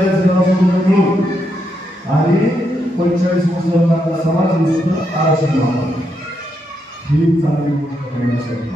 समाजाच्या सेवा मिळून आणि 45 मुसलमानांना समाज आरक्षण व्हावं ही चांगली गोष्ट करण्यासाठी